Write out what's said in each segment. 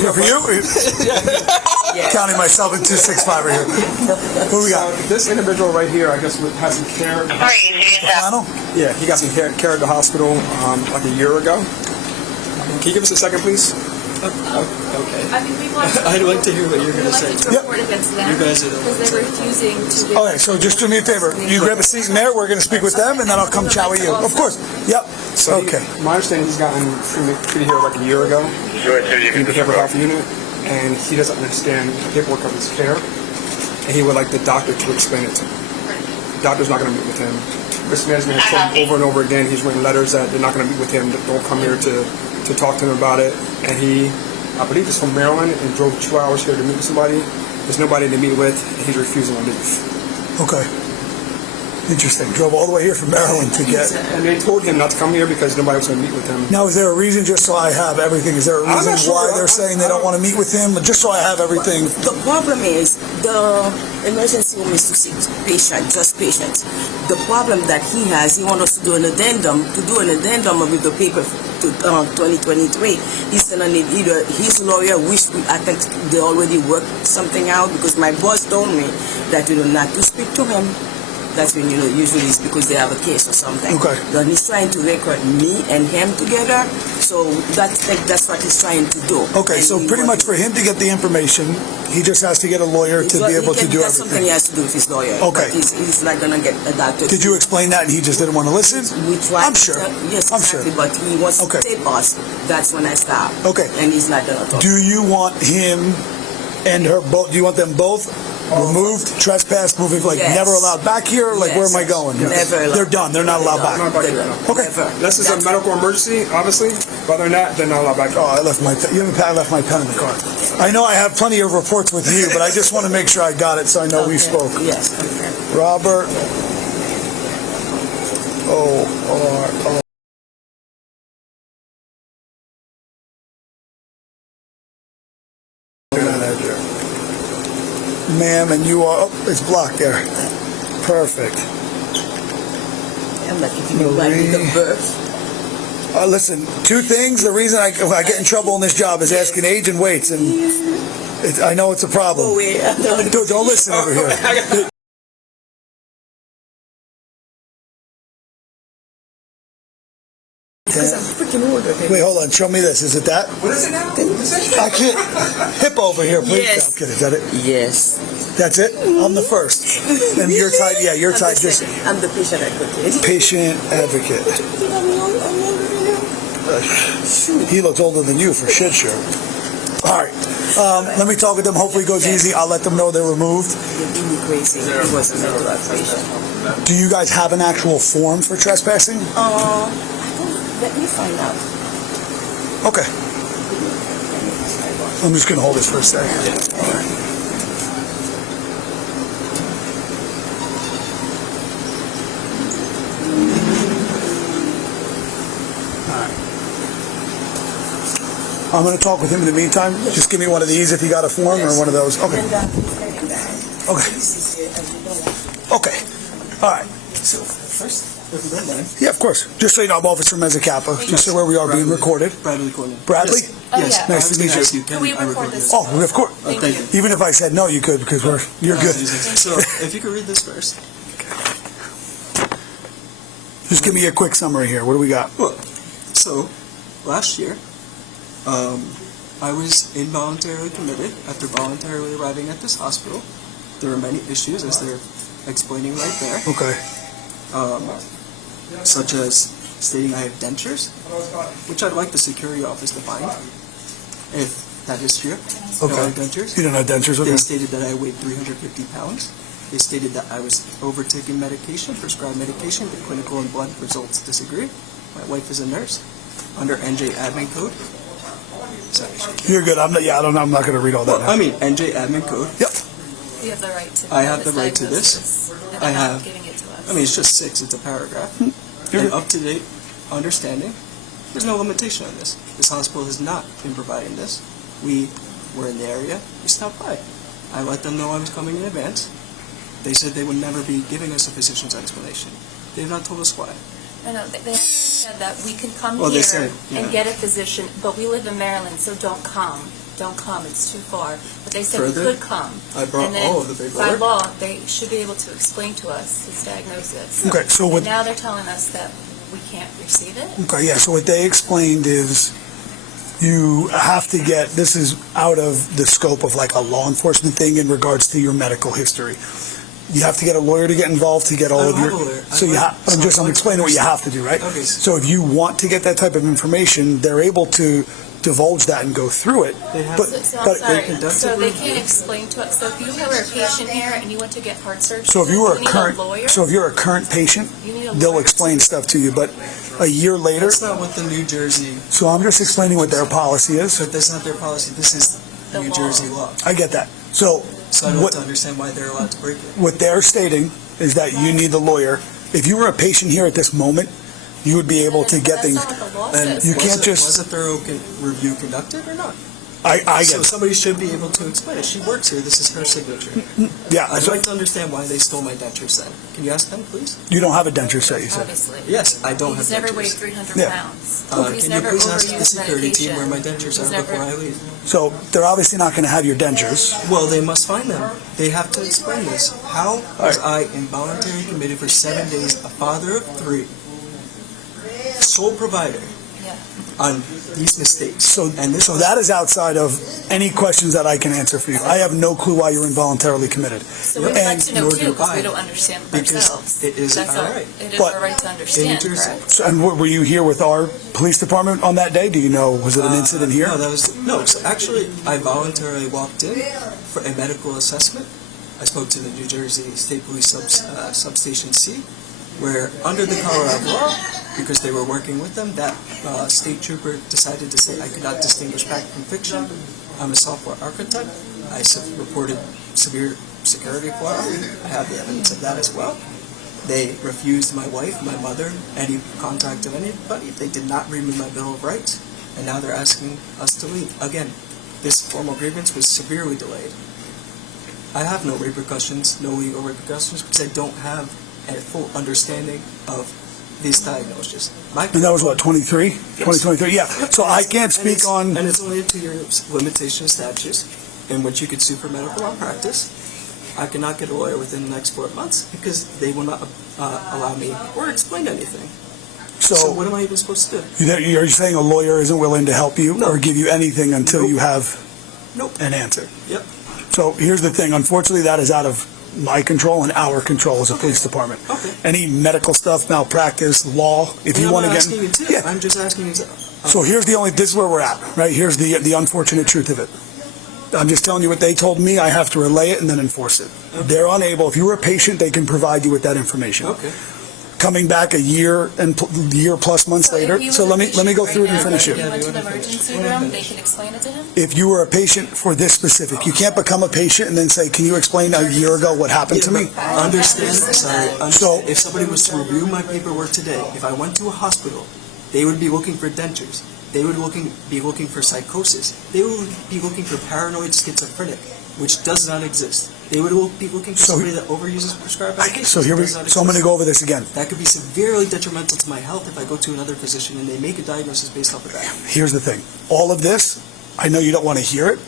Here for you? Yeah. Counting myself in 265 right here. What do we got? This individual right here, I guess, has some care. Flannel? Yeah, he got some care at the hospital like a year ago. Can you give us a second, please? Okay. I mean, I'd like to hear what you're going to say. To report against them You guys are the because they're refusing to. Okay, so just do me a favor. You grab a seat in there. We're going to speak with them, and then I'll come chat with you. Of course. Yep. So Okay. My understanding, he's gotten treated here like a year ago in the behavioral health unit, and he doesn't understand the paperwork of his care, and he would like the doctor to explain it to him. The doctor's not going to meet with him. Risk management has told him over and over again. He's written letters that they're not going to meet with him. That don't come here to talk to him about it. And he, I believe, is from Maryland and drove 2 hours here to meet with somebody. There's nobody to meet with, and he's refusing to leave. Okay. Interesting. Drove all the way here from Maryland to get. And they told him not to come here because nobody was going to meet with him. Now, is there a reason, just so I have everything, is there a reason why they're saying they don't want to meet with him? Just so I have everything. The problem is the emergency room is to see patients, just patients. The problem that he has, he wants us to do an addendum, with the paper to 2023. He's going to need either his lawyer, which I think they already worked something out, because my boss told me that not to speak to him. That's when, usually it's because they have a case or something. Okay. But he's trying to record me and him together, so that's what he's trying to do. Okay, so pretty much for him to get the information, he just has to get a lawyer to be able to do That's something he everything. has to do with his lawyer. Okay. But he's not going to get a doctor. Did you explain that and he just didn't want to listen? We tried. I'm sure. Yes, I'm sure. exactly, but he wants Okay. to tape us. That's when I stop. Okay. And he's not going to talk. Do you want him and her both? Do you want them both removed, trespassed, moving, like Yes. never allowed back here? Like, where am I going? Never allowed. They're done. They're not allowed back. Not back here, no. Okay. Never. This is a medical emergency, obviously. But other than that, they're not allowed back. Oh, I left my I left my pen in the car. I know I have plenty of reports with you, but I just want to make sure I got it so I know we spoke. Yes. Okay. Robert O.R.O. Manager. Ma'am, and you are, it's blocked there. Perfect. I'm not giving you my date of birth. Listen, two things. The reason I get in trouble in this job is asking age and weights, and I know it's a problem. Oh, wait. Don't listen over here. Because I'm freaking old. Okay? Wait, hold on. Show me this. Is it that? What is it now? I can't. Hip over here, please. Yes. No, I'm kidding. Is that it? Yes. That's it? I'm the first. And you're tied. Yeah, you're tied. Just I'm the patient advocate. patient advocate. He looks older than you for shit sure. All right. Let me talk with them. Hopefully it goes easy. I'll let them know they're removed. They're really crazy. He was a mental health patient. Do you guys have an actual form for trespassing? Let me find out. Okay. I'm just going to hold this for a second. I'm going to talk with him in the meantime. Just give me one of these if you got a form or one of those. Okay. Okay. Okay. All right. So, first, if you don't mind. Yeah, of course. Just so you know, I'm Officer Mezza Kappa. Just so where we are being recorded. Bradley Corner. Bradley? Yes. yeah. Nice to meet you. Can we I record record this? this? Oh, of course. Thank you. Even if I said no, you could because you're good. So, if you could read this first. Just give me a quick summary here. What do we got? Well, so, last year, I was involuntarily committed after voluntarily arriving at this hospital. There were many issues, as they're explaining right there, Okay. such as stating I have dentures, which I'd like the security office to find, if that is true. Okay. No, I have dentures. You don't have dentures with They you? stated that I weighed 350 pounds. They stated that I was overtaking medication, prescribed medication. The clinical and blood results disagree. My wife is a nurse under NJ admin code. Sorry. You're good. I'm not going to read all that Well, I now. mean, NJ admin code. Yep. You have the right to. I have the right to this. And I they're not have- giving it to us. I mean, it's just 6. It's a paragraph. You're An good. up-to-date understanding. There's no limitation on this. This hospital has not been providing this. We were in the area. We stopped by. I let them know I was coming in advance. They said they would never be giving us a physician's explanation. They have not told us why. No, they actually said that we could come Well, they here said, and yeah. get a physician, but we live in Maryland, so don't come. don't come, it's too far. But they said Further? we could come. I brought And then, all of the by paperwork. law, they should be able to explain to us his diagnosis. Okay, so And what, now they're telling us that we can't receive it? okay, yeah, so what they explained is you have to get, this is out of the scope of like a law enforcement thing in regards to your medical history. You have to get a lawyer to get involved to get all I of don't your, have a lawyer. so you have, I'm explaining what you have to do, right? Okay. So if you want to get that type of information, they're able to divulge that and go through it. They have- But, So I'm but sorry, conduct so a they review. can't explain to us, so if you were a patient here and you went to get heart surgery, so if you were a need current, a lawyer? so if you're a current patient, You need a they'll lawyer. explain stuff to you, but a year later, That's not what the New Jersey, so I'm just explaining what their policy is. but that's not their policy. This is The New law. Jersey law. I get that. So So I don't what, have to understand why they're allowed to break it. what they're stating is that you need the lawyer. If you were a patient here at this moment, you would be able to get things. That's not what the law And says. You can't just- Was a thorough review conducted or not? I So get, somebody should be able to explain it. She works here. This is her signature. yeah. I'd So like to understand why they stole my dentures then. Can you ask them, please? you don't have a denture set, you said. Obviously. Yes, I don't have He's never weighed dentures. 300 Yeah. pounds. Can He's you never please ask the overused security team medication. where my dentures He's are never- before I leave? So they're obviously not going to have your dentures. Well, they must find them. They have to explain this. How was I involuntarily committed for 7 days, a father of 3, sole provider, Yeah. on these mistakes? So, and this so that is outside of any questions that I can answer for you. I have no clue why you're involuntarily committed. So we'd like And to know nor too, do because I. we don't understand Because ourselves. it is That's our all. right. It is But our right to in understand, New Jersey. correct? So, and were you here with our police department on that day? Do you know, was it an incident here? No, that was no. So actually, I voluntarily walked in for a medical assessment. I spoke to the New Jersey State Police Substation C, where under the Colorado law, because they were working with them, that state trooper decided to say I could not distinguish fact from fiction. I'm a software architect. I reported severe security flaw. I have the evidence of that as well. They refused my wife, my mother, any contact of anybody. They did not read me my Bill of Rights, and now they're asking us to leave. Again, this formal grievance was severely delayed. I have no repercussions, no legal repercussions, because I don't have a full understanding of these diagnoses. And that was what, 23? 2023? Yeah. So I can't speak on, And it's only a 2-year limitation statute in which you could sue for medical malpractice. I cannot get a lawyer within the next 4 months because they will not allow me or explain anything. So so what am I even supposed to do? you're saying a lawyer isn't willing to help you No. or give you anything until Nope. you have Nope. an answer? Yep. So here's the thing, unfortunately, that is out of my control and our control as a police department. Okay. Any medical stuff, malpractice, law, if you And want I'm to not get... asking you to. Yeah. I'm just asking you to. So here's this is where we're at, right? Here's the unfortunate truth of it. I'm just telling you what they told me, I have to relay it and then enforce it. Okay. They're unable, if you were a patient, they can provide you with that information. Okay. Coming back a year and year plus months later, if he was so a let me patient go right through it and now, finish If it. he went to the emergency room, they can explain it to him? If you were a patient for this specific, you can't become a patient and then say, can you explain a year ago what happened to me? Understand, sorry. So- If somebody was to review my paperwork today, if I went to a hospital, they would be looking for dentures. They would be looking for psychosis. They would be looking for paranoid schizophrenic, which does not exist. They would be looking for So- somebody that overuses prescribed medications. So here we, Does not so I'm going to exist. go over this again. That could be severely detrimental to my health if I go to another physician and they make a diagnosis based off of that. Here's the thing. All of this, I know you don't want to hear it,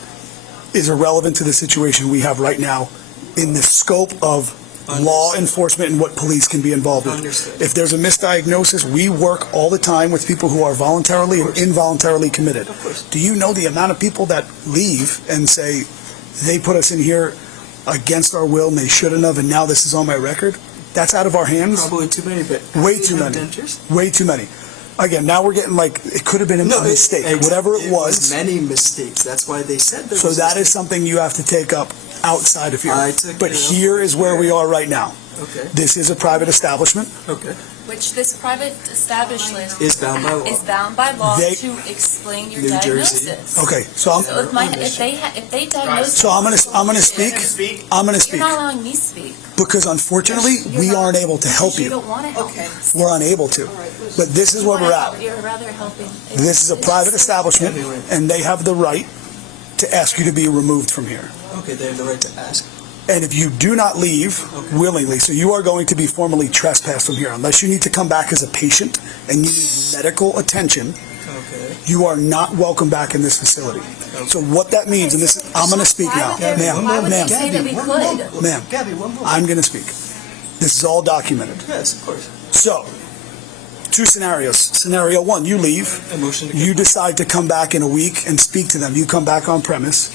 is irrelevant to the situation we have right now in the scope of law enforcement and what police can be involved with. Understood. If there's a misdiagnosis, we work all the time with people who are voluntarily and involuntarily committed. Of course. Do you know the amount of people that leave and say, they put us in here against our will and they shouldn't have, and now this is on my record? That's out of our hands? Probably too many, but Way do you too have many. dentures? Way too many. Again, now we're getting like, it could have been a mistake, whatever it was. Many mistakes. That's why they said there So was that is mistakes. something you have to take up outside of here. I took But it up. here is where we are right now. Okay. This is a private establishment. Okay. Which this private establishment Is bound by law. is bound by law They- to explain your New Jersey. diagnosis. Okay, so I'm So if they diagnose so I'm gonna speak. I'm gonna you're speak not allowing me to speak. because unfortunately we aren't able to help You you. don't want to help me. We're unable to. But this is where we're at. You're rather helping. This is a private establishment, and they have the right to ask you to be removed from here. Okay, they have the right to ask. And if you do not leave willingly, so you are going to be formally trespassed from here, unless you need to come back as a patient and you need medical attention, Okay. You are not welcome back in this facility. So what that means, and this, I'm going to speak now. Why would they say that we could? Ma'am, Gabby, one more. I'm going to speak. This is all documented. Yes, of course. So, two scenarios. Scenario one, you leave. A motion to You decide to come back in a week and speak to them. You come back on premise,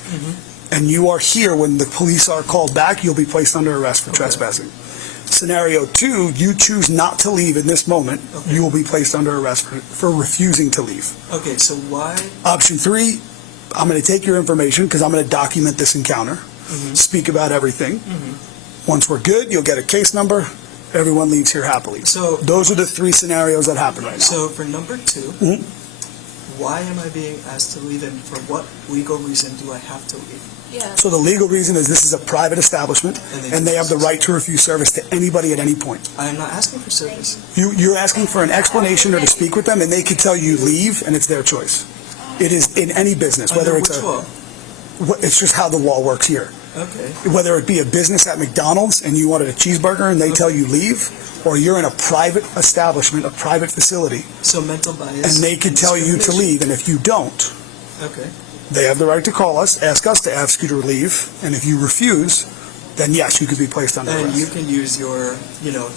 and you are here when the police are called back. You'll be placed under arrest for trespassing. Scenario two, you choose not to leave in this moment. Okay. You will be placed under arrest for refusing to leave. Okay, so why? Option three, I'm going to take your information because I'm going to document this encounter, speak about everything. Once we're good, you'll get a case number. Everyone leaves here happily. So Those are the three scenarios that happen right now. So for number two, Mhm. why am I being asked to leave, and for what legal reason do I have to leave? Yeah. So the legal reason is this is a private establishment, and they have the right to refuse service to anybody at any point. I am not asking for service. You're asking for an explanation or to speak with them, and they could tell you leave, and it's their choice. It is in any business, whether Under it's which law? it's just how the law works here. Okay. Whether it be a business at McDonald's and you wanted a cheeseburger and they tell you leave, or you're in a private establishment, a private facility, So mental bias. and they could tell you to discrimination. leave, and if you don't, Okay. they have the right to call us, ask us to ask you to leave, and if you refuse, then yes, you could be placed under And you arrest. can use your,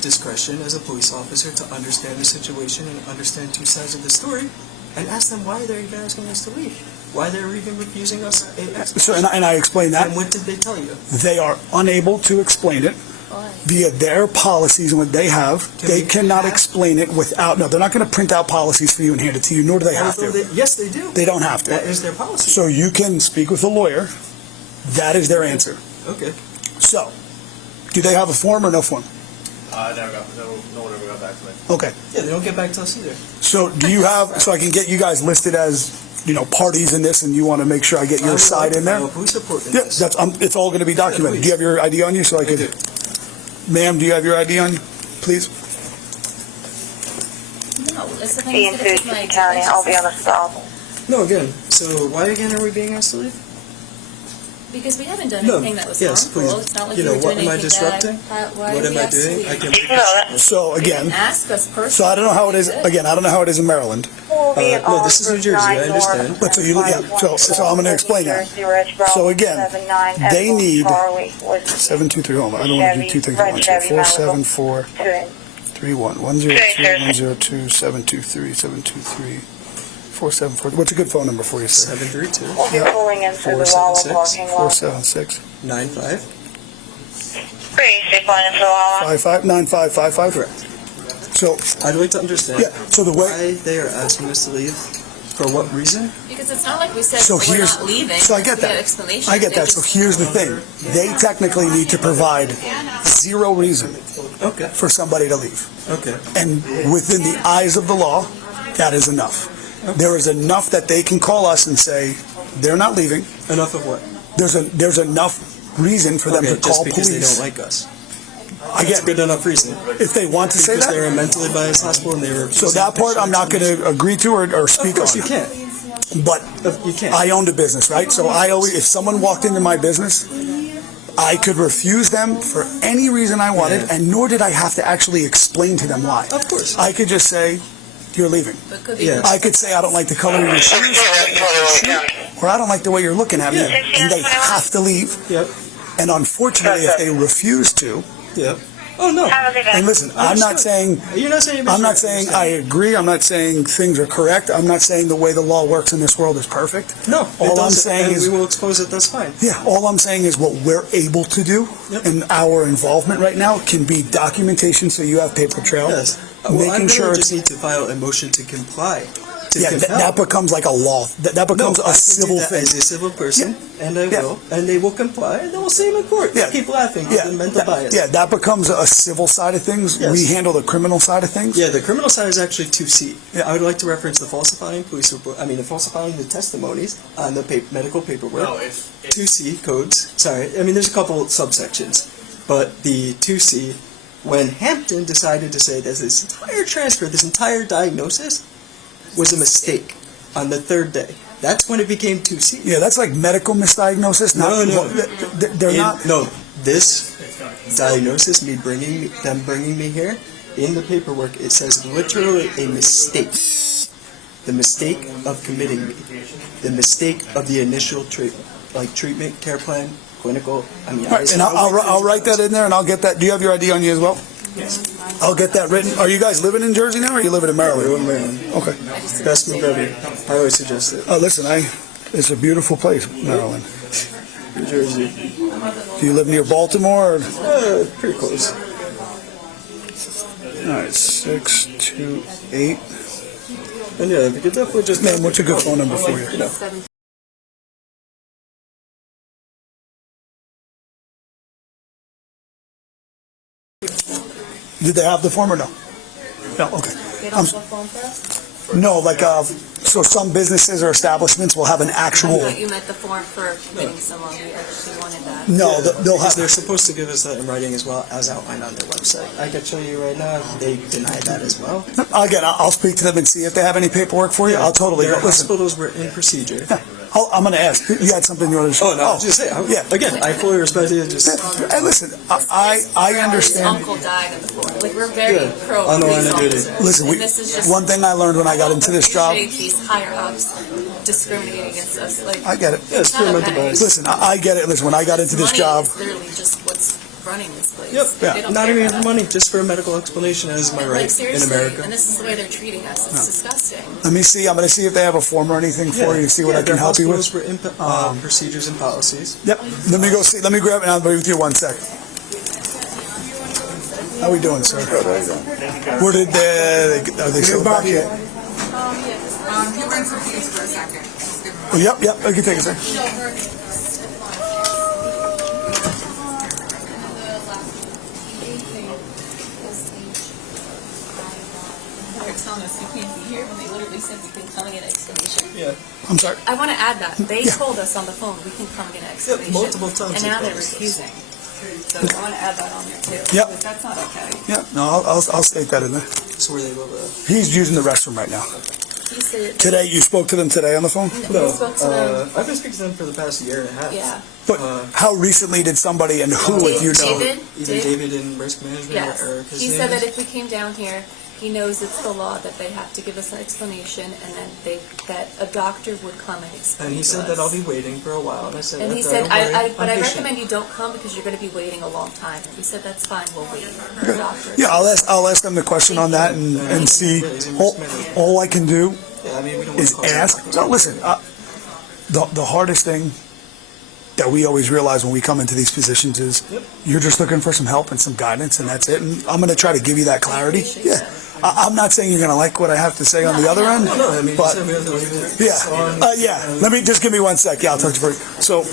discretion as a police officer to understand the situation and understand two sides of the story, and ask them why they're even asking us to leave, why they're even refusing us a So, and I explained that. And what did they tell you? They are unable to explain it Why? via their policies and what they have. Can They we cannot have- explain it without, no, they're not going to print out policies for you and hand it to you, nor do they have Although to. yes, they do. They don't have That to. is their policy. So you can speak with a lawyer. That is their answer. Okay. So, do they have a form or no form? No one ever got back to me. Okay. Yeah, they don't get back to us either. So do you have, so I can get you guys listed as, parties in this, and you want to make sure I get your side in there? Police report in Yeah, this. that's, it's all going to be documented. Do you have your ID on you so I could? do. Ma'am, do you have your ID on you, please? No, it's the thing. Being It's gonna take through my County, I'll be on the stop. No, again. So why again are we being asked to leave? Because we haven't done No, anything that was yes, harmful. please. It's not like You we know, were what doing am I anything disrupting? bad. Why What are am we I asked to doing? leave? I can. You can know that. So They again, didn't ask us personally. so I don't know how it is, They did. again, I don't know how it is in Maryland. no, this is New Jersey, I understand. But so I'm going to explain that. So again, they need 723, hold on, I don't want to do two things at once here. 474 31 102 102 723 723 474. What's a good phone number for you, sir? 732 We'll be pulling in through the Wawa 476. parking lot. 476 95. Pretty safe line into Wawa. 559555. Correct. So I'd like to understand yeah, so the way why they are asking us to leave. For what reason? Because it's not like we said So we're here's- not leaving. so I get We had that. explanation. I get They that. So just- here's the thing. They technically need to provide zero reason Okay. for somebody to leave. Okay. And within the eyes of the law, that is enough. There is enough that they can call us and say, they're not leaving. Enough of what? There's enough reason for them Okay, to just call because police. they don't like us. I That's get a good enough reason. if they want to say Because they're that. a mentally biased hospital and they were. So that part I'm not going to agree to or Of speak course on. you can't. But You can't. I owned a business, right? So I always, if someone walked into my business, I could refuse them for any reason I wanted, Yeah. and nor did I have to actually explain to them why. Of course. I could just say, you're leaving. But could be Yeah. I could say, I don't like the color of your shoes, or I don't like the way you're looking at me, Yeah. and they have to leave. Yep. And unfortunately, if they refuse to, Yep. Oh no. Have a good day. and listen, I'm not saying You're not saying. I'm not saying I agree. I'm not saying things are correct. I'm not saying the way the law works in this world is perfect. No. All it I'm doesn't, saying and is- we will expose it. That's fine. Yeah, all I'm saying is what we're able to do Yep. and our involvement right now can be documentation so you have paper trail. Yes. Well, I Making sure really it's, just need to file a motion to comply. To yeah, compel. that becomes like a law. That becomes no, a I can civil do that thing. as a civil person, and I Yeah. will, and they will comply, and then we'll see them in court. Yeah. Keep laughing. Yeah, The mental bias. that becomes a civil side of things. Yes. We handle the criminal side of things. Yeah, the criminal side is actually 2C. Yeah. I would like to reference the falsifying police report. I mean, the falsifying the testimonies on the medical paperwork. No, it's 2C codes. Sorry, I mean there's a couple subsections, but the 2C, when Hampton decided to say that this entire transfer, this entire diagnosis, was a mistake on the third day. That's when it became 2C. Yeah, that's like medical misdiagnosis. No. They're not. No, this diagnosis, bringing me here, in the paperwork, it says literally a mistake. The mistake of committing me, the mistake of the initial treatment care plan, clinical. I mean, All right, and I'll write that in there, and I'll get that. Do you have your ID on you as well? Yes. I'll get that written. Are you guys living in Jersey now, or are you living in Maryland? We're in Maryland. Okay. Best move ever. I always suggest it. Listen, it's a beautiful place, Maryland. New Jersey. Do you live near Baltimore? Or? Pretty close. All right, 628. And yeah, you could definitely just. Man, what's a good phone number for you? Did they have the form or no? No, okay. They don't have a phone for us? No, like, so some businesses or establishments will have an I actual, thought you meant the form for committing someone. We actually wanted that. no, they'll have, They're supposed to give us that in writing as well as outlined on their website. I can show you right now. They deny that as well. again, I'll speak to them and see if they have any paperwork for you. I'll totally, Their listen, hospitals were in procedure. I'm going to ask. You had something you wanted to say? Oh no, just say. Yeah. Again, I fully respect it. Just. Hey, listen, I His understand. uncle died in the floor. Like, we're very pro on the line police of duty. officers. Listen, And this is just one thing I learned when I got into this job, appreciate these higher ups discriminating against us. Like, I get it. Yeah, it's not experimental okay. bias. Listen, I get it. Listen, when I got into this Money job, is literally just what's running this place. Yep. Yeah. They don't Not care even about for money, just for a medical explanation as my Like, right in seriously, America. and this is the way they're treating us. It's disgusting. let me see. I'm going to see if they have a form or anything for you, see what I can help you with. Their hospitals were in procedures and policies. Yep. Let me go see. Let me grab it. I'll be with you 1 second. How we doing, sir? Where did are they still back yet? He went confused for a second. Oh, yep. I can take a second. They're telling us you can't be here when they literally said we can come and get an explanation. Yeah. I'm sorry. I want to add that. They Yeah. told us on the phone we can come and get an explanation. multiple times And they now they're promised us. refusing. So I want to add that on there too. Yep. Because that's not okay. Yeah. No, I'll state that in there. That's where they live. He's using the restroom right now. He said, Today, you spoke to them today on the phone? no, he spoke to them. I've been speaking to them for the past year and a half. Yeah. But how recently did somebody and who, if you know? David? Either David in risk management Yes. or his He name said is- that if we came down here, he knows it's the law that they have to give us an explanation, and then that a doctor would come and explain. And he to said us. that I'll be waiting for a while. And I said, And he "Look, said, don't worry, but I'm I patient." recommend you don't come because you're going to be waiting a long time. And he said, that's fine, we'll wait for a doctor. Yeah, I'll ask them the question on that and see. All I can do Yeah, I mean, we don't want is to cause ask. No, listen, the hardest thing that we always realize when we come into these positions is you're just looking for some help and some guidance, and that's it. And I'm going to try to give you that clarity. Yeah. I'm not saying you're going to like what I have to say on the other end, No, I mean, but you said we have to leave it. yeah. Let me just give me 1 sec. Yeah, I'll touch for you. So,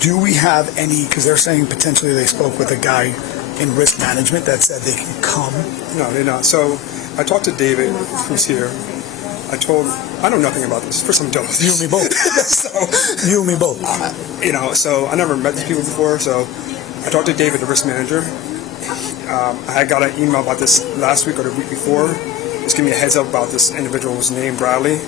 do we have any? Because they're saying potentially they spoke with a guy in risk management that said they can come. No, they're not. So I talked to David, who's here. I know nothing about this. First time dealing with You this. and me both. So, You and me both. So I never met these people before. So I talked to David, the risk manager. I had got an email about this last week or the week before. Just give me a heads up about this individual's name, Bradley.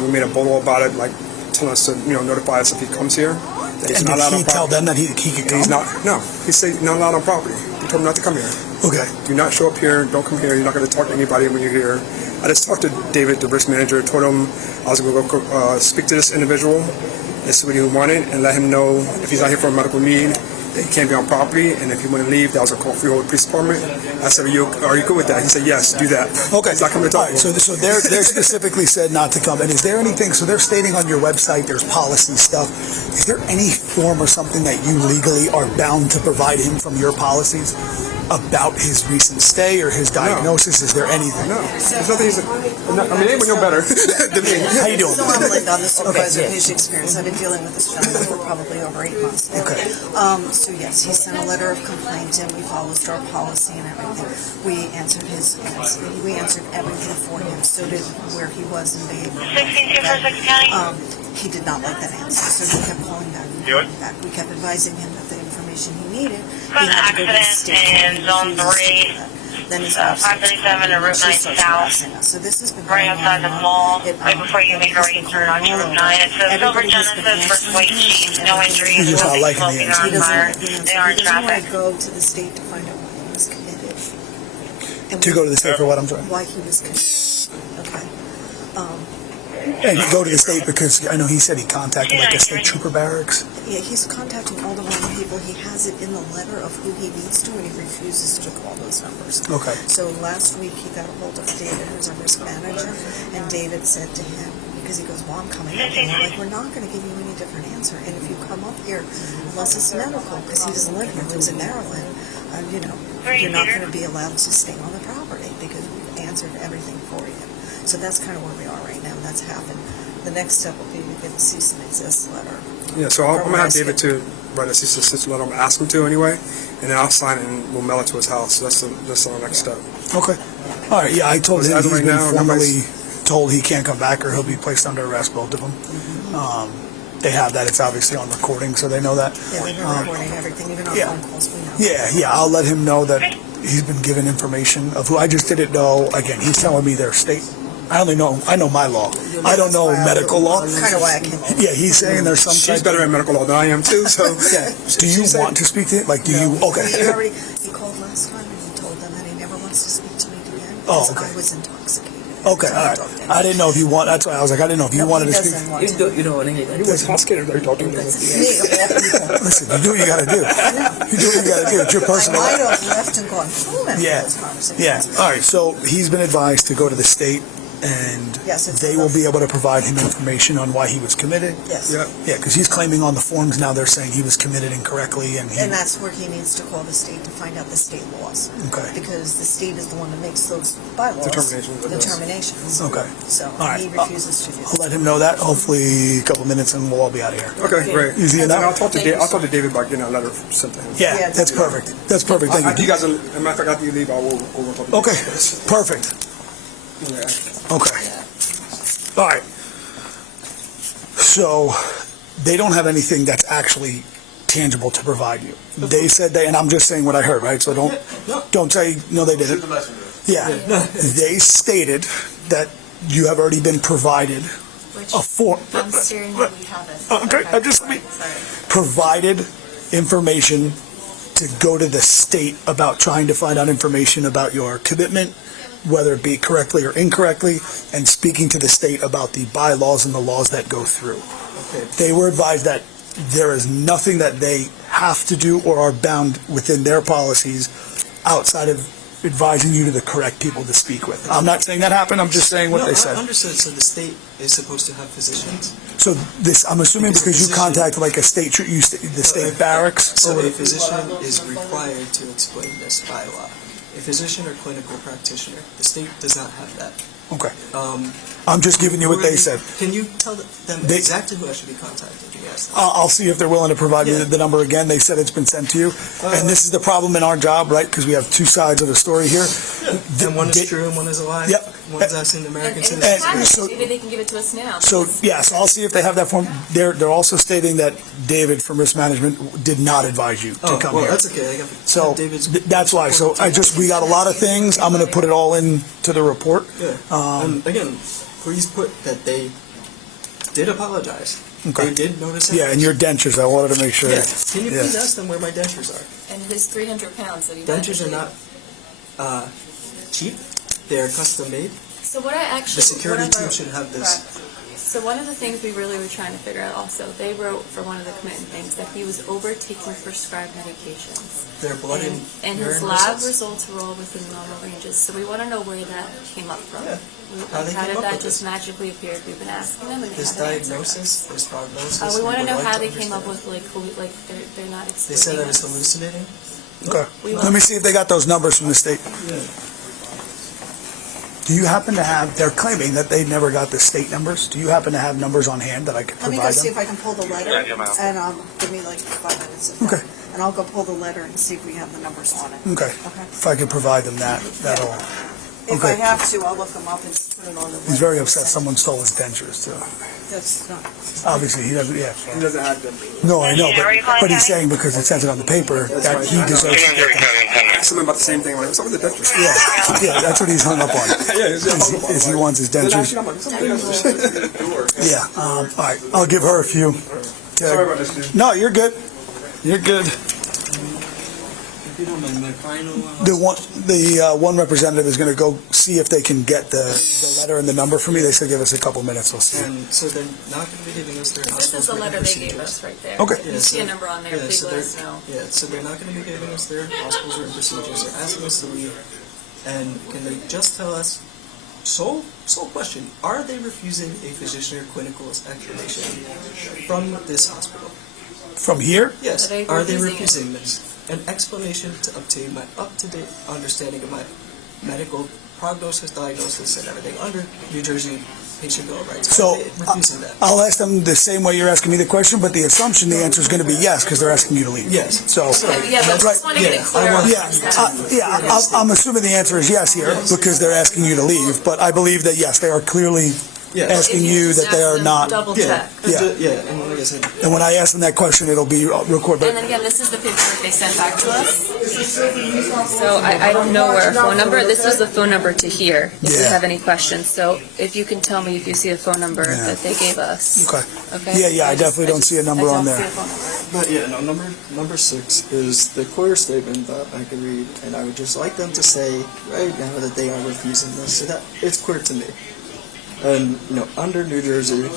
We made a bolo about it, like telling us to notify us if he comes here. That he's And not did allowed he on tell property. them that he could come? He's not. No, he said he's not allowed on property. He told him not to come here. Okay. Do not show up here. Don't come here. You're not going to talk to anybody when you're here. I just talked to David, the risk manager. Told him I was going to go speak to this individual and see what he wanted, and let him know if he's not here for a medical need, that he can't be on property, and if he want to leave, that was a call for your police department. I said, are you good with that? He said, yes, do that. Okay. He's not coming to All talk right. to him. So they're specifically said not to come. And is there anything? So they're stating on your website there's policy stuff. Is there any form or something that you legally are bound to provide him from your policies about his recent stay or his diagnosis? Is there anything? No, there's nothing. They would know better than me. How you doing? So I'm Linda, I'm the supervisor Okay. of patient experience. I've been dealing with this gentleman for probably over 8 months now. Okay. So yes, he sent a letter of complaint and we followed our policy and everything. We answered everything for him. So did where he was in Bay. 16-246 County. He did not like that answer, so he kept calling back and calling back. We kept advising him that the information he needed, An he had to go to the accident state. in Zone 3. Then his 537 and Route 9 South. So this has been Right going outside the on. mall, It, right before you make a right turn onto Route 9. It's a silver Everybody has been Genesis versus white asking Jeep. him, No and injuries, He's just not no liking the smoking answer. on fire. He doesn't They are in want traffic. to go to the state to find out why he was committed. And To go to the state for what? I'm sorry. why he was committed. Okay. And you go to the state because I know he said he contacted like a state trooper barracks. Yeah, he's contacting all the wrong people. He has it in the letter of who he needs to, and he refuses to call those numbers. Okay. So last week he got a hold of David, who's our risk manager, and David said to him, because he goes, well, I'm coming up, and we're like, we're not going to give you any different answer. And if you come up here, unless it's medical, because he doesn't live here, he lives in Maryland, you're not going to be allowed to stay on the property because we've answered everything for you. So that's kind of where we are right now. That's happened. The next step will be to get a cease and desist letter. Yeah, so I'm gonna have David to write a cease and desist letter. I'm gonna ask him to anyway, and then I'll sign it and we'll mail it to his house. That's our next step. Okay. All right. Yeah, I told him As of he's right been now, formally told he can't come back or he'll be placed under arrest. Both of them. They have that. It's obviously on recording, so they know that. Yeah, we've been recording everything, even our yeah. phone calls, we know. Yeah. I'll let him know that he's been given information of who I just didn't know. Again, he's telling me their state. I know my law. I don't know medical law. Kind of why I came. Yeah, he's saying there's some. She's better at medical law than I am too. So Yeah. Do you want to speak to him? Like, do you? Okay. He called last time and he told them that he never wants to speak to me again Oh, because okay. I was intoxicated. Okay. All right. I didn't know if you want. That's why I was like, I didn't know if you wanted to speak. you were intoxicated. Are you talking to me? Listen, you do what you got to do. You do what you got to do. It's your personal. I might have left and gone home after Yeah. those conversations. Yeah. All right. So he's been advised to go to the state, and Yes, it's they will be able to provide him information on why he was committed. Yes. Yeah. Yeah, because he's claiming on the forms now they're saying he was committed incorrectly, and he. And that's where he needs to call the state to find out the state laws. Okay. Because the state is the one that makes those bylaws. Determinations. Okay. So All right. he refuses to do I'll that. let him know that. Hopefully, a couple minutes, and we'll all be out of here. Okay, great. Easy And enough? I'll talk to David about getting a letter sent to him. Yeah, Yeah, that's perfect. That's perfect. Thank After you. you guys, as a matter of fact, after you leave, I will go with Okay. Perfect. Yeah. Okay. All right. So they don't have anything that's actually tangible to provide you. They said they, and I'm just saying what I heard, right? So don't say no, they didn't. Yeah. They stated that you have already been provided a form. I'm staring that we have it. Okay, I just provided information to go to the state about trying to find out information about your commitment, whether it be correctly or incorrectly, and speaking to the state about the bylaws and the laws that go through. Okay. They were advised that there is nothing that they have to do or are bound within their policies outside of advising you to the correct people to speak with. I'm not saying that happened, I'm just saying what they I said. understood. So the state is supposed to have physicians. So this, I'm assuming because you contacted like a state, the state barracks? So or a physician is required to explain this by law. A physician or clinical practitioner. The state does not have that. Okay. I'm just giving you what they said. Can you tell them They- exactly who I should be contacting? Can you ask them? I'll see if they're willing to provide me Yeah. the number again. They said it's been sent to you. And this is the problem in our job, right? Because we have two sides of the story here. And one They- is true and one is a lie. Yep. One's asking American And citizens. have it. so- Maybe they can give it to us now. So, yes, I'll see if they have that form. They're also stating that David from Risk Management did not advise you to Oh, come well, here. that's okay. I got So, David's. that's why. So, we got a lot of things. I'm going to put it all into the report. Yeah. And again, please put that they did apologize. Okay. They did notice. Yeah, and your dentures, I wanted to make sure. Yeah. Can you Yeah. please ask them where my dentures are? And his 300 pounds that he Dentures are not cheap. They're custom made. So what I actually... The security one of team our- should have this. Correct. So one of the things we really were trying to figure out also, they wrote for one of the commitment things that he was overtaking prescribed medications. Their blood and And his urine lab results. results were all within normal ranges. So we want to know where that came up from. Yeah. How they How came did up that with just this. magically appear? We've been asking them and they This haven't answered diagnosis, this prognosis. us. We want to would know like how to they came up understand. with like they're not explaining. They said I was us. hallucinating. Okay. We Let me see if they got those numbers from the state. Do you happen to have, they're claiming that they never got the state numbers. Do you happen to have numbers on hand that I could Let me go provide see if them? I can pull the letter, and give me like 5 minutes of Okay. that. And I'll go pull the letter and see if we have the numbers on it. Okay. Okay. If I could provide them that'll. If I Okay. have to, I'll look them up and just put it on the. He's very letter. upset someone stole his dentures too. That's not. Obviously, he doesn't, yeah. He doesn't have them. No, I know, but he's saying because it says it on the paper that he deserves to get them. Ask him about the same thing. Like, what's up with the dentures? Yeah, that's what he's hung up on. Yeah, Is he wants his Then dentures. actually, I'm like, what's up with the dentures? Yeah, all right, I'll give her a few. Sorry about this, dude. No, you're good. You're good. If you don't mind, my final... The one representative is going to go see if they can get the letter and the number for me. They said give us a couple minutes. We'll see. And so they're not going to be giving us their This is hospital's the written letter they gave procedures. us right there. Okay. You see a number on there, please so let us know. Yeah, so they're not going to be giving us their hospital's written procedures. They're asking us to leave. And can they just tell us, sole question, are they refusing a physician or clinical's explanation from this hospital? From here? Yes. Are they refusing this? An explanation to obtain my up-to-date understanding of my medical prognosis, diagnosis, and everything under New Jersey Patient Bill of Rights. So Are they refusing that? I'll ask them the same way you're asking me the question, but the assumption, the answer is going to be yes, because they're asking you to leave. Yes. So, Yeah, but I just want to get it clear. I'm assuming the answer is yes here, because they're asking you to leave, but I believe that yes, they are clearly asking you that they are not. Double check. Yeah. And like I said, And when I ask them that question, it'll be recorded. And then again, this is the paperwork they sent back to us. So I don't know where a phone number, this was the phone number to here, if you Yeah. have any questions. So if you can tell me if you see a phone number that they gave us. Okay? Yeah, I definitely don't see a number on there. but yeah, no, number 6 is the clear statement that I can read, and I would just like them to say right now that they are refusing this, so that it's clear to me. And, under New Jersey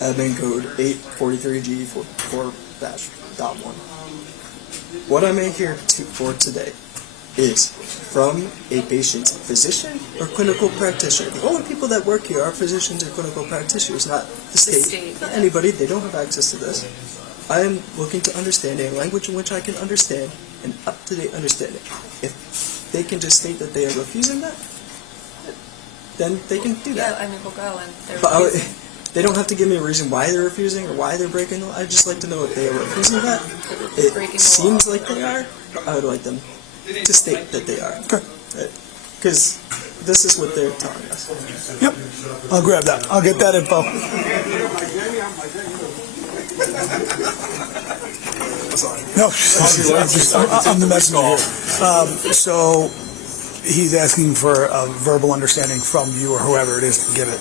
Admin Code 843G 4-1, what I'm here for today is from a patient's physician or clinical practitioner. The only people that work here are physicians or clinical practitioners, not the state. Not anybody. They don't have access to this. I am looking to understand a language in which I can understand an up-to-date understanding. If they can just state that they are refusing that, then they can do that. Yeah, I mean, we'll go and they're But they don't have to give me a reason why they're refusing or why they're breaking the law. I'd just like to know if they are refusing that. It seems like they are. I would like them to state that they are. Because this is what they're telling us. Yep. I'll grab that. I'll get that info. No, I'm the messenger here. So he's asking for a verbal understanding from you or whoever it is to give it,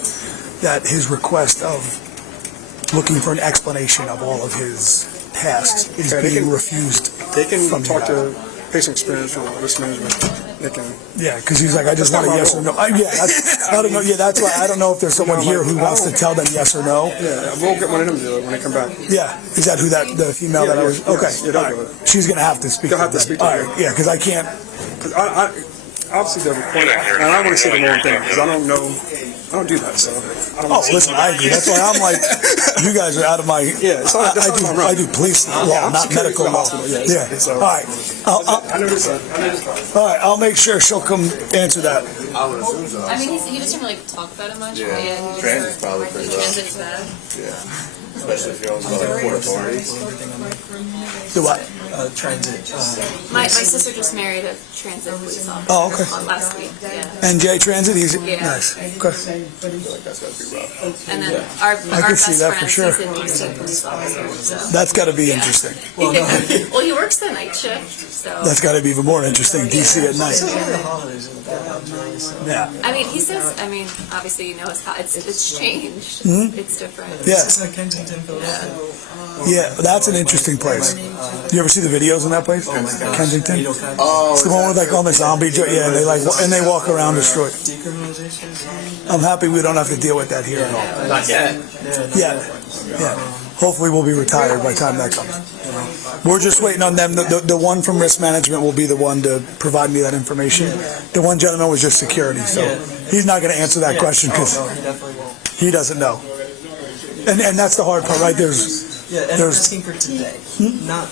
that his request of looking for an explanation of all of his past is being refused. They can talk to patient experience or risk management. They can. Yeah, because he's like, I just want a yes or no. I don't know. Yeah, that's why I don't know if there's someone here who wants to tell them yes or no. Yeah, we'll get one of them to do it when they come back. Yeah, is that who the female that I was? Okay, Yeah, they'll do it. She's gonna have to speak. They'll have to speak to All her. right, yeah, because I can't. Because obviously they're recording, and I want to see the wrong thing because I don't know. I don't do that, so. I don't Listen, I agree. That's why I'm like, you guys are out of my. Yeah, it's all, that's all I do police law, not medical law. Yeah. So, All right. I know this. All right. I'll make sure she'll come answer that. I would assume so. I mean, he doesn't really talk about it much. Yeah. But yeah, Transit's probably pretty rough. Transit's bad. Yeah. Especially if you're on the Port Authority. Do what? Transit. My sister just married a transit police officer. Oh, okay. Last week, yeah. NJ Transit, he's Yeah. nice. Okay. I feel like that's gotta be rough. And then our can see best that friend, for sure. he's a DC police officer. So. That's got to be interesting. Well, he works the night shift, so. That's got to be even more interesting. DC at night. Yeah. I mean, he says. I mean, obviously, it's changed. Mhm. It's different. Yeah. This is Kensington, Philadelphia. Yeah, that's an interesting place. You ever see the videos in that place? Oh my gosh. Kensington. Oh, It's the one with like all the zombie. Yeah, and they walk around destroyed. Decriminalization. I'm happy we don't have to deal with that here at all. not yet. Yeah. Hopefully we'll be retired by the time that comes. We're just waiting on them. The one from risk management will be the one to provide me that information. The one gentleman was just security, so he's not going to answer that question because No, he definitely won't. he doesn't know. And that's the hard part, right? Yeah, and I'm asking for today, not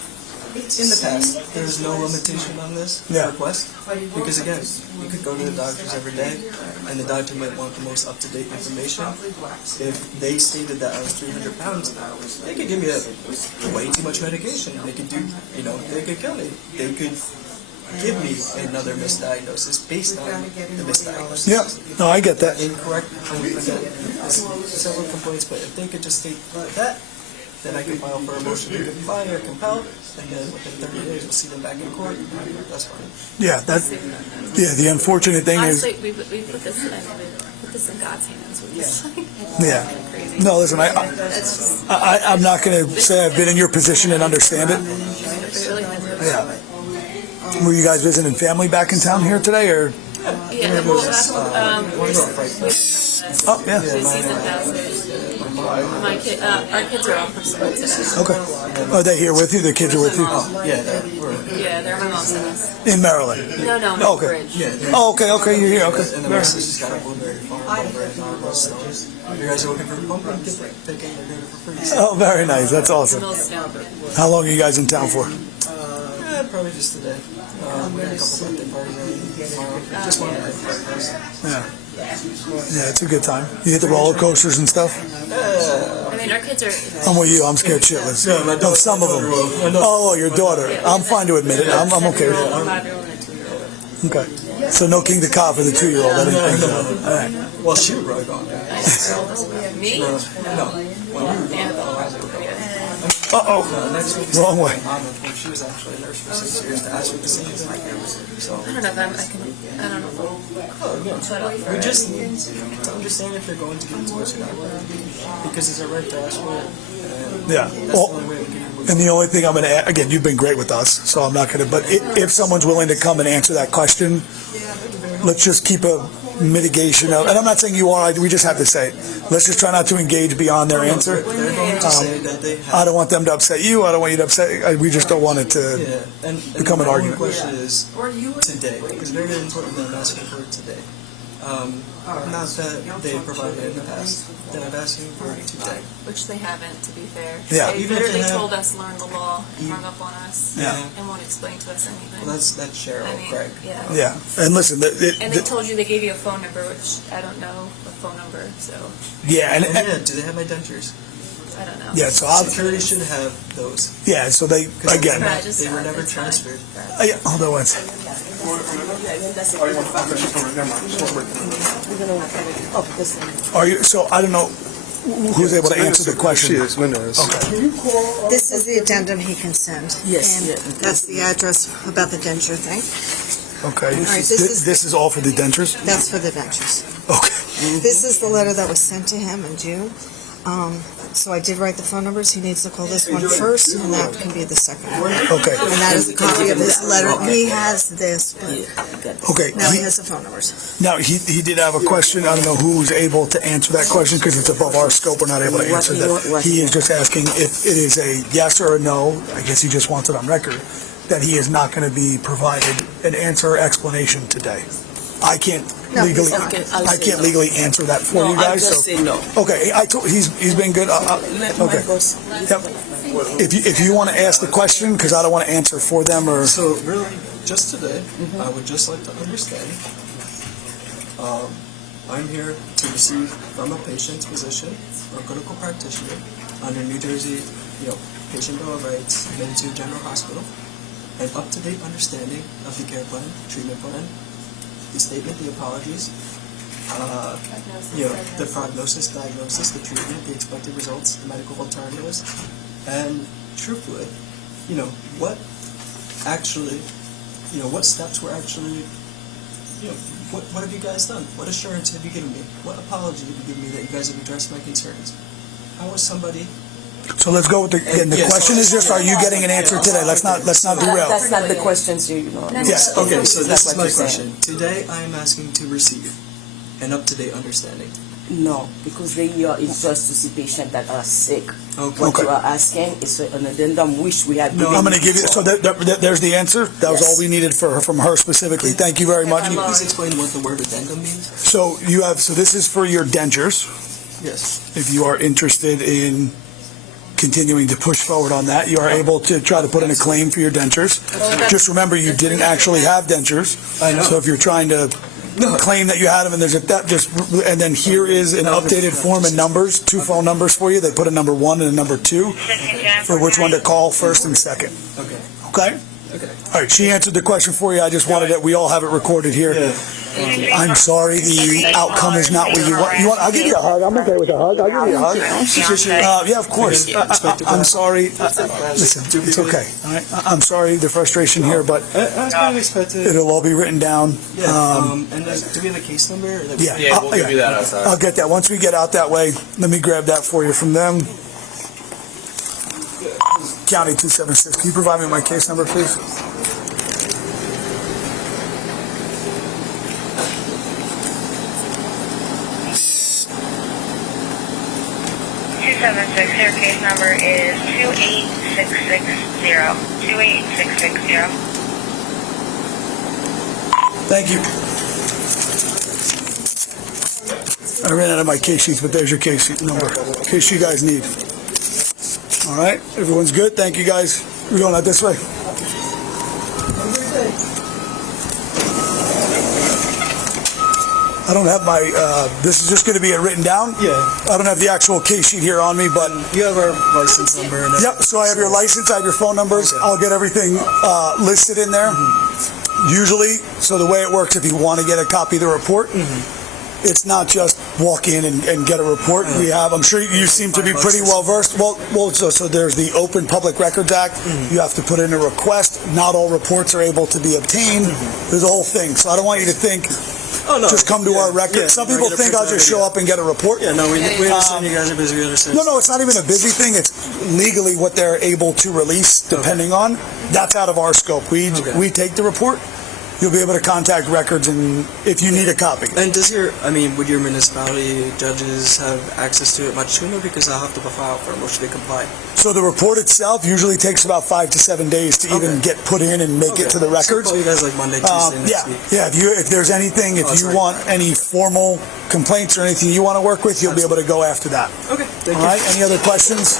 in the past. There's no limitation on this request because again, you could go to the doctors every day, and the doctor might want the most up-to-date information. If they stated that I was 300 pounds, they could give me way too much medication. They could do, they could kill me. They could give me another misdiagnosis based on the misdiagnosis. Yeah, no, I get that. Incorrect. Several complaints, but if they could just state that, then I can file for a motion to comply or compel, and then within 30 days we'll see them back in court. That's fine. Yeah, the unfortunate thing is. Honestly, we put this in God's hands. We're just like, Yeah. crazy. No, listen, It's just I'm not going to say I've been in your position and understand it. really Yeah. Were you guys visiting family back in town here today, or? Yeah, well, Oh, yeah. My kid, our kids are off for school today. Okay. Are they here with you? The kids are with you? Yeah, Yeah, they're my mom's house. In Maryland? No, Okay. Bridge. Oh, okay, you're here, okay. and the rest is just got a blueberry farm over at Rose. You guys are looking for a pumpkin? They're doing it for free. Oh, very nice, that's awesome. How long are you guys in town for? Probably just today. We got a couple birthday parties tomorrow. Just one birthday parties. Yeah, it's a good time. You hit the roller coasters and stuff? I mean, our kids are. I'm with you, I'm scared shitless. Of some of them. Oh, your daughter. I'm fine to admit it, I'm okay with it. 5-year-old and a 2-year-old. Okay. So no King the Cow for the 2-year-old, I didn't think so. All right. Well, she would probably go on. Me? No. Annabelle. Uh-oh, wrong way. She was actually a nurse for 6 years to ask me the same thing. So, I don't know if I don't know if I'll put up for we it. just need to understand if they're going to give it to us or not. Because it's a right to ask for it. Yeah. That's the Well, only way we can move. and the only thing I'm going to add, again, you've been great with us, so I'm not going to, but if someone's willing to come and answer that question, let's just keep a mitigation of, and I'm not saying you are, we just have to say it. Let's just try not to engage beyond their answer. They're going to say that they have. I don't want them to upset you, I don't want you to upset, we just don't want it to Yeah, and become an my argument. only question is today. It's very important that I'm asking for it today. Not that they provided it in the past. That I'm asking for it today. Which they haven't, to be fair. Yeah. They Even if literally they have- told us learn the law and hung up on us. Yeah. And won't explain to us anything. Well, that's Cheryl, I mean, Craig. yeah. Yeah, and listen, And they told you they gave you a phone number, which I don't know a phone number, so yeah, And yeah, do they have my dentures? I don't know. yeah, so I'll, Security should have those. yeah, so they, 'Cause again, Right, just they were never it's fine. transferred. yeah, hold on one second. Are you, so I don't know who's able to answer the question. Linda is. This is the addendum he can send. Yes, And yeah. that's the address about the denture thing. Okay, right, this this is all for the dentures? That's for the dentures. Okay, This is the letter that was sent to him in June. So I did write the phone numbers. He needs to call this one first, and that can be the second one. okay, And that is a copy of his letter. He has this, but okay. now he has the phone numbers. Now, he did have a question, I don't know who's able to answer that question, because it's above our scope, we're not able to answer that. He is just asking if it is a yes or a no, I guess he just wants it on record, that he is not going to be provided an answer or explanation today. I can't No, he's legally, not. Okay, I'll I say can't no. legally answer that for you No, I'll guys, just so. say no. Okay, he's been good, Let my okay. boss. Yep. If you want to ask the question, because I don't want to answer for them, or, So really, just today, I would just like to understand. I'm here to receive from a patient's physician or clinical practitioner under New Jersey, Patient Bill of Rights into General Hospital, an up-to-date understanding of the care plan, treatment plan, the statement, the apologies, the prognosis, diagnosis, the treatment, the expected results, the medical alternatives, and truthfully, what actually, what steps were actually, what have you guys done? What assurance have you given me? What apology have you given me that you guys have addressed my concerns? How was somebody? so let's go with the Yes. question is just, are you getting an answer today? Let's not derail. That's not the questions you know. Yes. Okay, so this That's is what my you're saying. question. Today, I am asking to receive an up-to-date understanding. No, because they is just to see patients that are sick. Okay. What you are asking is an addendum which we had. No, given I'm going to give you, before. so there's the answer. That was all we needed from her specifically. Thank you very much. Can you please explain what the word addendum means? So so this is for your dentures. Yes. If you are interested in continuing to push forward on that, you are able to try to put in a claim for your dentures. Just remember, you didn't actually have dentures. I know. So if you're trying to claim that you had them, and and then here is an updated form and numbers, 2 phone numbers for you. They put a number 1 and a number 2 for which one to call first and second. Okay. Okay? Okay. All right, she answered the question for you. I just wanted it, we all have it recorded here. I'm sorry the outcome is not what you want. I'll give you a hug. I'm okay with a hug. I'll give you a hug. Yeah, of course. I'm sorry. Listen, it's okay. All right? I'm sorry the frustration here, but That's kind of expected. it'll all be written down. Yeah. And do we have a case number? Or that we- Yeah, we'll give you that outside. I'll get that. Once we get out that way, let me grab that for you from them. County 276. Can you provide me my case number, please? 576, your case number is 28660. 28660. Thank you. I ran out of my case sheets, but there's your case sheet number, in case you guys need. All right, everyone's good. Thank you, guys. We're going out this way. I don't have my, this is just going to be written down? Yeah. I don't have the actual case sheet here on me, but... You have our license number and everything. Yep, so I have your license, I have your phone numbers. Okay. I'll get everything listed in there. Usually, so the way it works, if you want to get a copy of the report, it's not just walk in and get a report. We have, I'm sure you seem to be pretty well versed. Well, so there's the Open Public Records Act. You have to put in a request. Not all reports are able to be obtained. There's a whole thing. So I don't want you to think, just come to our record. Some people think I'll just show up and get a report. Yeah, no, we understand you guys are busy. We understand. No, it's not even a busy thing. It's legally what they're able to release, depending on. That's out of our scope. We take the report. You'll be able to contact records, and if you need a copy. And would your municipality judges have access to it much sooner? Because I'll have to file for a motion to comply. So the report itself usually takes about 5 to 7 days to even get put in and make it to the records. So I'll call you guys like Monday, Tuesday next week. Yeah. If there's anything, if you want any formal complaints or anything you want to work with, you'll be able to go after that. Okay, thank you. All right. Any other questions?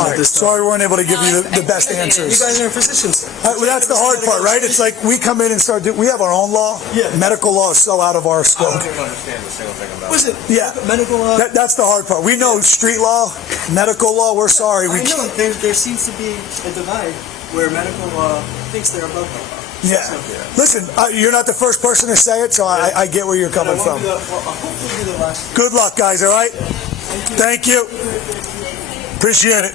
All right. Sorry we weren't able to give you the best answers. You guys are physicians. Well, that's the hard part, right? It's like we come in and we have our own law. Yeah. Medical law is so out of our scope. I don't even understand a single thing about it. Was it? Yeah. Medical law? That's the hard part. We know street law, medical law, we're sorry. I know, there seems to be a divide where medical law thinks they're above the law. Yeah. Listen, you're not the first person to say it, so I get where you're coming from. Hopefully be the last. Good luck, guys, all right? Thank you. Appreciate it.